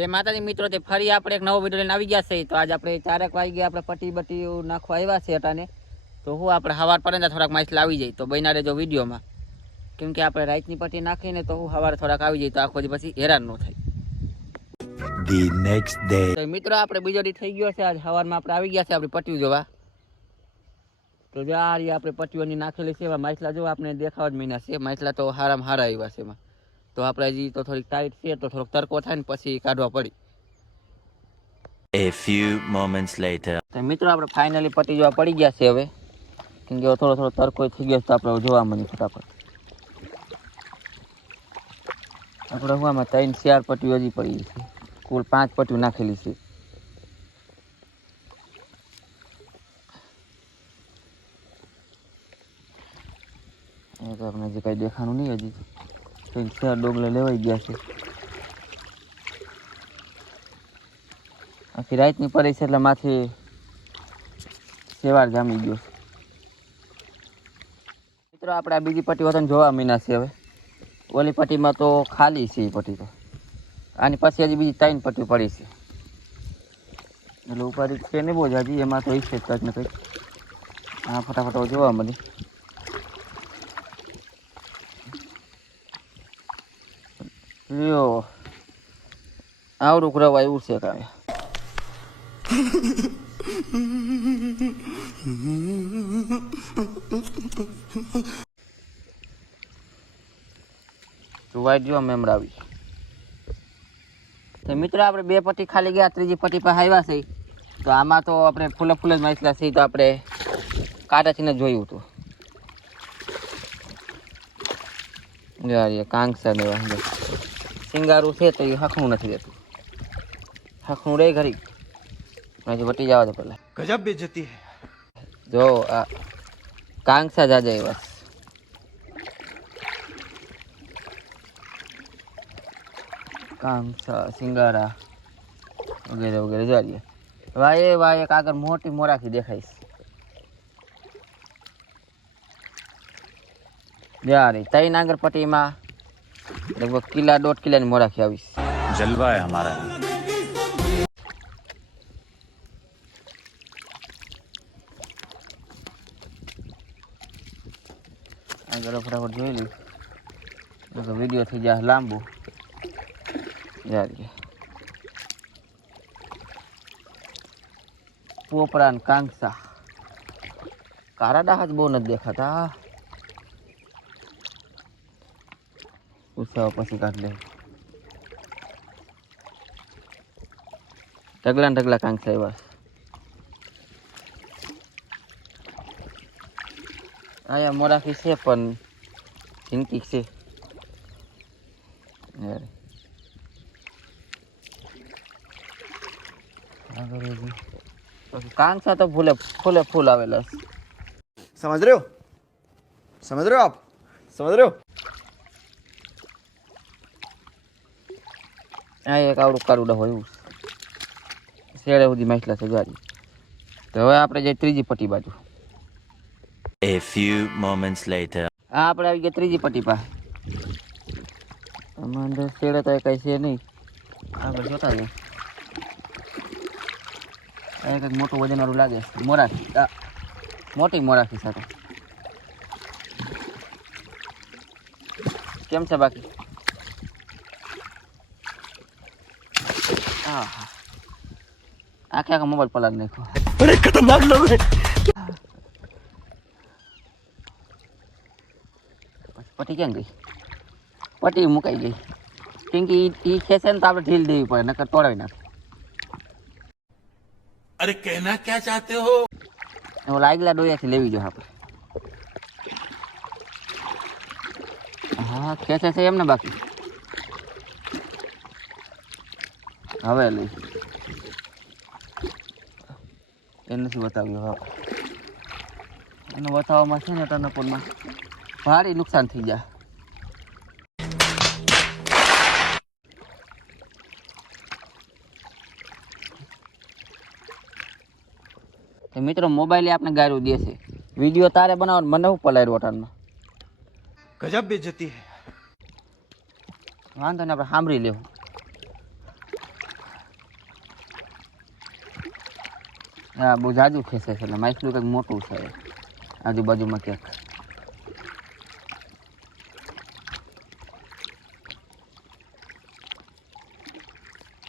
જય માતાજી મિત્રો, તે ફરી આપણે એક નવો વિડીયો લઈને આવી ગયા છે. તો આજ આપણે 4 વાગે આપણે પટ્ટી બટ્ટી નાખવા આવ્યા છે અટાને. તો હું આપણે સવાર પડે થોડાક માછલા આવી જાય તો બન્યા રહેજો વિડીયોમાં, કેમ કે આપણે રાતની પટ્ટી નાખીને તો હું સવારે થોડાક આવી જાય તો આખો દી પછી હેરાન ન થાય. The next day. તો મિત્રો આપણે બીજો દી થઈ ગયો છે. આજ સવારમાં આપણે આવી ગયા છે આપણી પટ્ટીઓ જોવા. તો જો આ આપણે પટ્ટીઓની નાખેલી છે. એવા માછલા જો આપણે દેખાવા જ મહિના છે. માછલા તો હારામાં હારા આવ્યા છે એમાં. તો આપણે હજી તો થોડીક ટાઈટ છે તો થોડોક તડકો થાય ને પછી કાઢવા પડી. A few moments later. તો મિત્રો આપણે ફાઇનલી પટ્ટી જોવા પડી ગયા છે હવે, કેમ કે થોડો તડકો થઈ ગયો તો આપણે જોવા મળ્યું ફટાફટ. આપણે હુંમાં 3-4 પટ્ટીઓ હજી પડી છે. કુલ 5 પટ્ટીઓ નાખેલી છે. એ તો આપણે હજી કઈ દેખાણું નહીં. હજી 3-4 ડોગલા લેવાઈ ગયા છે. આખી રાતની પડી છે એટલે માથે સેવાર જામી ગયો છે. મિત્રો આપણે આ બીજી પટ્ટી વતન જોવા મીના છે હવે. ઓલી પટ્ટીમાં તો ખાલી છે એ પટ્ટી. તો આની પછી હજી બીજી 3 પટ્ટીઓ પડી છે એટલે ઉપાધિ છે નહીં બહુ હજી. એમાં તો છે કંઈક ને કંઈક. હા ફટાફટ જોવા મળી. લ્યો આવડું રવા એવું છે કાંઈ. વાઈટ જો મેમરાવી. તો મિત્રો આપણે 2 પટ્ટી ખાલી ગયા, ત્રીજી પટ્ટી પર આવ્યા છે. તો આમાં તો આપણે ફૂલ જ માછલા છે. તો આપણે કાંટાથી જોયું હતું યાર. કાંકસા ને સિંગારું છે તો એ હખણું નથી રહેતું. હખણું રહે ઘરી પછી વટી જવા દો પેલા. ગજબ બેઇજ્જતી હે. જો આ કાંકસા જાજા એવા કાંકસા સિંગારા વગેરે વગેરે જોઈએ. વાય એક આગળ મોટી મોરાખી દેખાઈશ યાર. 3 આગળ પટ્ટીમાં લગભગ 1.5 કિલાની મોરાખી આવીશ. जलवा है हमारा. આગળ ફટાફટ જોઈ લઈ તો વિડીયો થઈ જાય લાંબુ યાર. પોપરા ને કાંકસા કારા ડાહ જ બહુ નથી દેખાતા. ઉત્સાહ પછી કાઢ લે. ઢગલા કાંકસા એવા. અહીંયા મોરાખી છે પણ જિંદગી છે. કાંકસા તો ફૂલ આવેલા. समझ रहे हो आप समझ रहे हो. આ એક આવડું કારુડા હોય એવું શેડે સુધી માછલા છે જારી. તો હવે આપણે જઈએ ત્રીજી પટ્ટી બાજુ. A few moments later. હા આપણે આવી ગયા ત્રીજી પટ્ટી પાસે. અંદર શેડે તો કઈ છે નહીં. આગળ જોતા જાય. આ કંઈક મોટું વજન વાળું લાગે. મોરાખી મોટી મોરાખી સાથે. કેમ છે બાકી? હા આખા મોબાઈલ પલાળ નાખ્યો. अरे खतरनाक लोग हैं. પટ્ટી ક્યાં ગઈ? પટ્ટી મુકાઈ ગઈ. કેમ કે એ ખેંચે ને તો આપણે ઢીલ દેવી પડે, નકર તોડાવી નાખે. अरे कहना क्या चाहते हो. એવો લાગલા ડોયાથી લેવી જોઈએ આપણે. હા ખેંચે છે એમને બાકી. હવે લઈ એ નથી બતાવ્યું. હવે એને બતાવવામાં છે ને ટર્નપોલમાં ભારે નુકસાન થઈ જાય. મિત્રો મોબાઈલ આપણે ગાયરું દે છે. વિડીયો તારે બનાવવાનો મને હું પલાયરું હોટલમાં. गजब बेइज्जती है. વાંધો ને આપણે સાંભળી લેવું. હા બહુ જાજુ ખેંચે છે એટલે માછલું કંઈક મોટું છે આજુબાજુમાં ક્યાંક.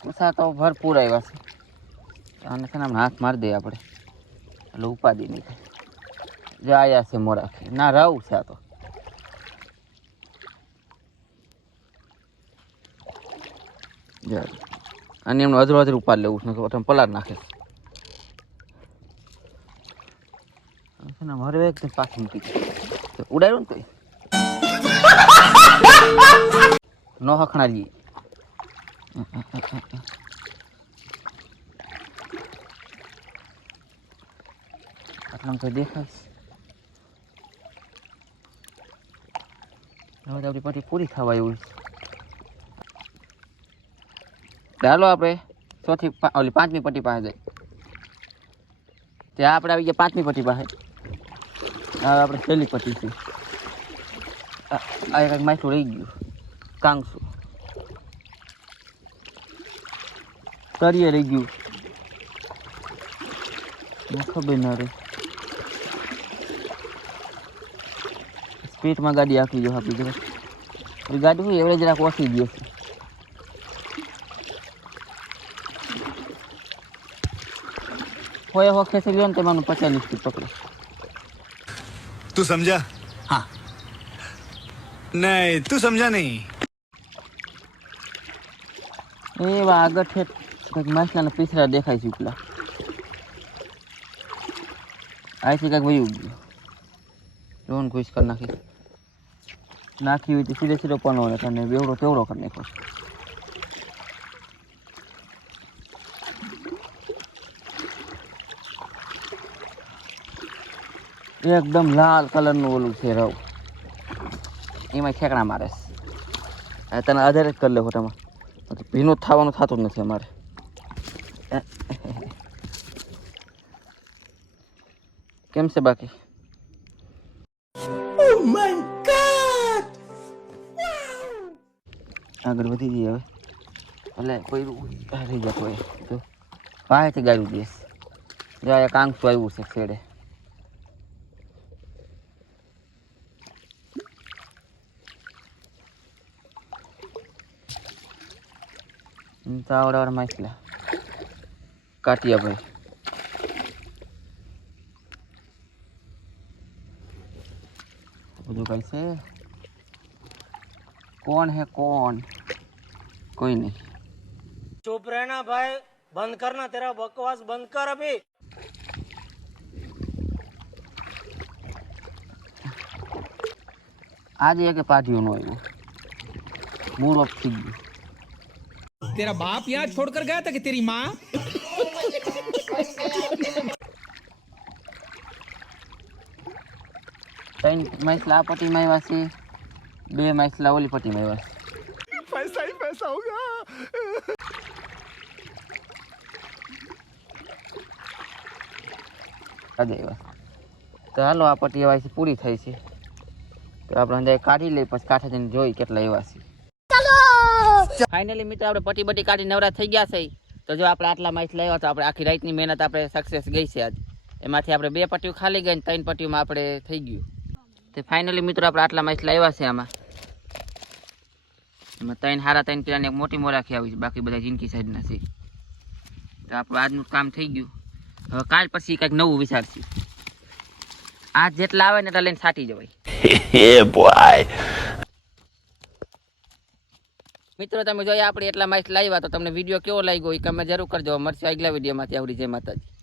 ઉષા તો ભરપૂર આવ્યા છે. આને છે ને આમ હાથ મારી દઈએ આપણે એટલે ઉપાધિ નહીં થાય. જો આયા છે મોરાખી ના રહું છે આ તો. અને એમનું અધરું અધરું ઉપાડ લેવું છે તમે પલાર નાખે છે ને મારે એકદમ પાછી મૂકી છે ઉડાડ્યું ને તો નો હખણારી આટલા કંઈ દેખાય હવે આપણી પાટી પૂરી થવા એવું છે. હાલો આપણે ચોથી ઓલી પાંચમી પટ્ટી પાસે જાય. ત્યાં આપણે આવી ગયા પાંચમી પટ્ટી પાસે. હવે આપણે છેલ્લી પટ્ટી છે. આ કંઈક માથું રહી ગયું કાંગસું તરીએ રહી ગયું ખબર ના રહી. સ્પીડમાં ગાડી આખી જો આપી જરાક ગાડી હોય એવડે જરાક ઓછી ગઈ છે. હોય ખેંચી લ્યો ને તમારું 50 સ્પીડ પકડે. तू समझा? हाँ नहीं तू समझा नहीं. એવા આગળ છે કંઈક માછલાના પીસરા દેખાય છે ઉપલા. અહીંથી કંઈક વયું ગયું લોન ખુશ કરી નાખી હોય તો સીધે સીધો પનો હોય અને બેવડો તેવડો કરી નાખો. એકદમ લાલ કલરનું ઓલું છે રવ એમાં ઠેકડા મારે છે. તને આધારે જ કરી લે ફોટામાં ભીનું થવાનું થતું જ નથી અમારે. કેમ છે બાકી? આગળ વધી જઈએ હવે એટલે કોઈ રહી જતો હોય તો પાસેથી ગાડું દઈશ. જો આ કાંગસું આવ્યું છે છેડે. તો આવડા માછલા કાટિયા ભાઈ. બધું કઈ છે? कौन है कौन? कोई नहीं. चुप रहना भाई, बंद करना तेरा बकवास, बंद कर अभी. आज ये के पार्टियों नो आयो मूड ऑफ थी गई. तेरा बाप यहाँ छोड़कर गया था कि तेरी माँ? तीन मसला पट्टी में वासी बे मसला ओली पट्टी में वासी. पैसा ही पैसा होगा. અદે તો હાલો આ પટ્ટી વાસી પૂરી થઈ છે તો આપણે અંદર કાઢી લઈ પછી કાંઠે જઈને જોઈ કેટલા એવા છે. ફાઇનલી મિત્રો આપણે પટ્ટી બટ્ટી કાઢી નવરા થઈ ગયા છે. તો જો આપણે આટલા માછ લાવ્યા તો આપણે આખી રાતની મહેનત આપણે સક્સેસ ગઈ છે આજ. એમાંથી આપણે 2 પટ્ટીઓ ખાલી ગઈ ને 3 પટ્ટીઓમાં આપણે થઈ ગયું. તો ફાઇનલી મિત્રો આપણે આટલા માછ લાવ્યા છે. આમાં 3 હારા 3 કિલોની એક મોટી મોરાખી આવી છે, બાકી બધા જિંદગી સાઈડના છે. તો આપણું આજનું કામ થઈ ગયું. હવે કાલ પછી કંઈક નવું વિચારશું. આજ જેટલા આવે ને એટલા લઈને છાટી જવાય. મિત્રો તમે જોઈએ આપણે એટલા માછ લાવ્યા તો તમને વિડીયો કેવો લાગ્યો એ કમેન્ટ જરૂર કરજો. મળશે આગલા વિડીયોમાં. ત્યાં સુધી જય માતાજી.